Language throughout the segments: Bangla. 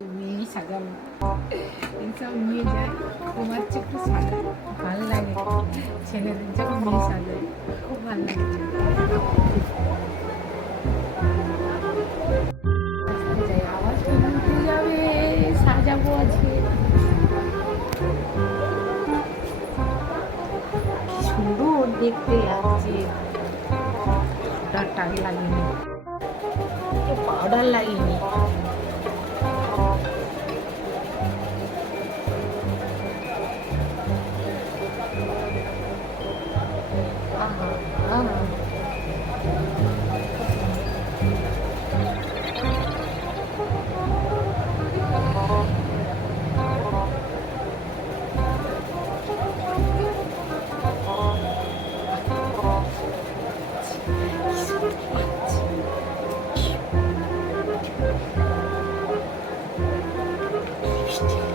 মেয়ে সাজাবো এইসব নিয়ে যায় তোমার একটু সাজায় ভালো লাগে। ছেলেদের যখন মেয়ে সাজায় খুব ভালো লাগে। সাজাবো আজকে। সুন্দর দেখতে লাগছে। পাউডার লাগেনি Cześć.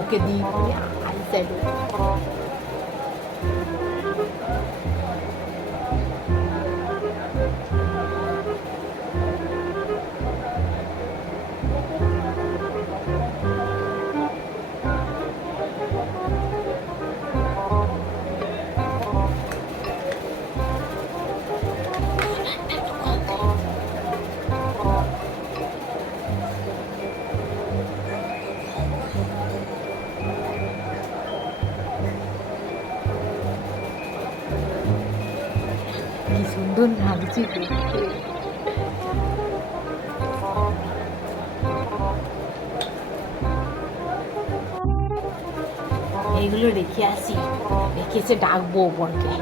ถูกเก็บดีเนี่ยอันเสร็จ কি সুন্দর লাগছে দেখতে। এইগুলো রেখে আসি। রেখে এসে ডাকবো বোনকে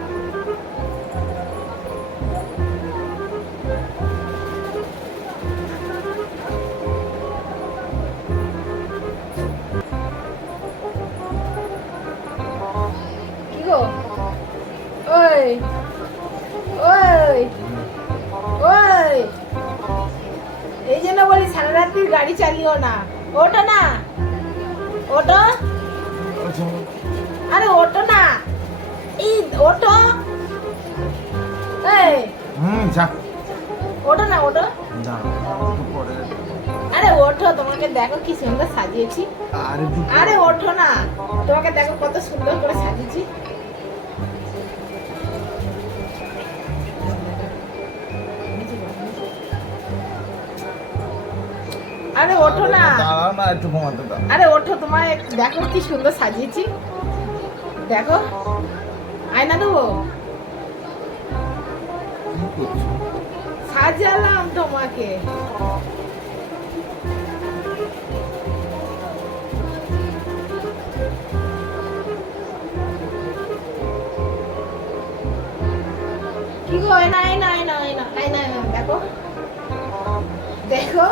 কি গো? ওই ওই। এই জন্য বলি সারা রাত্রি গাড়ি চালিও না। ওটো না। ওটো? আরে ওটো না। এই ওটো? এই। হুম যা। ওটো না ওটো? আরে ওঠো তোমাকে দেখো কি সুন্দর সাজিয়েছি। আরে ওঠো না। তোমাকে দেখো আরে ওঠো না। আমার না একটু ঘুমাতে দাও। আরে ওঠো তোমায় দেখো কি সুন্দর সাজিয়েছি। দেখো আয়না দেবো? সাজালাম তোমাকে। কি গো আয়না আয়না আয়না আয়না আয়না দেখো। দেখো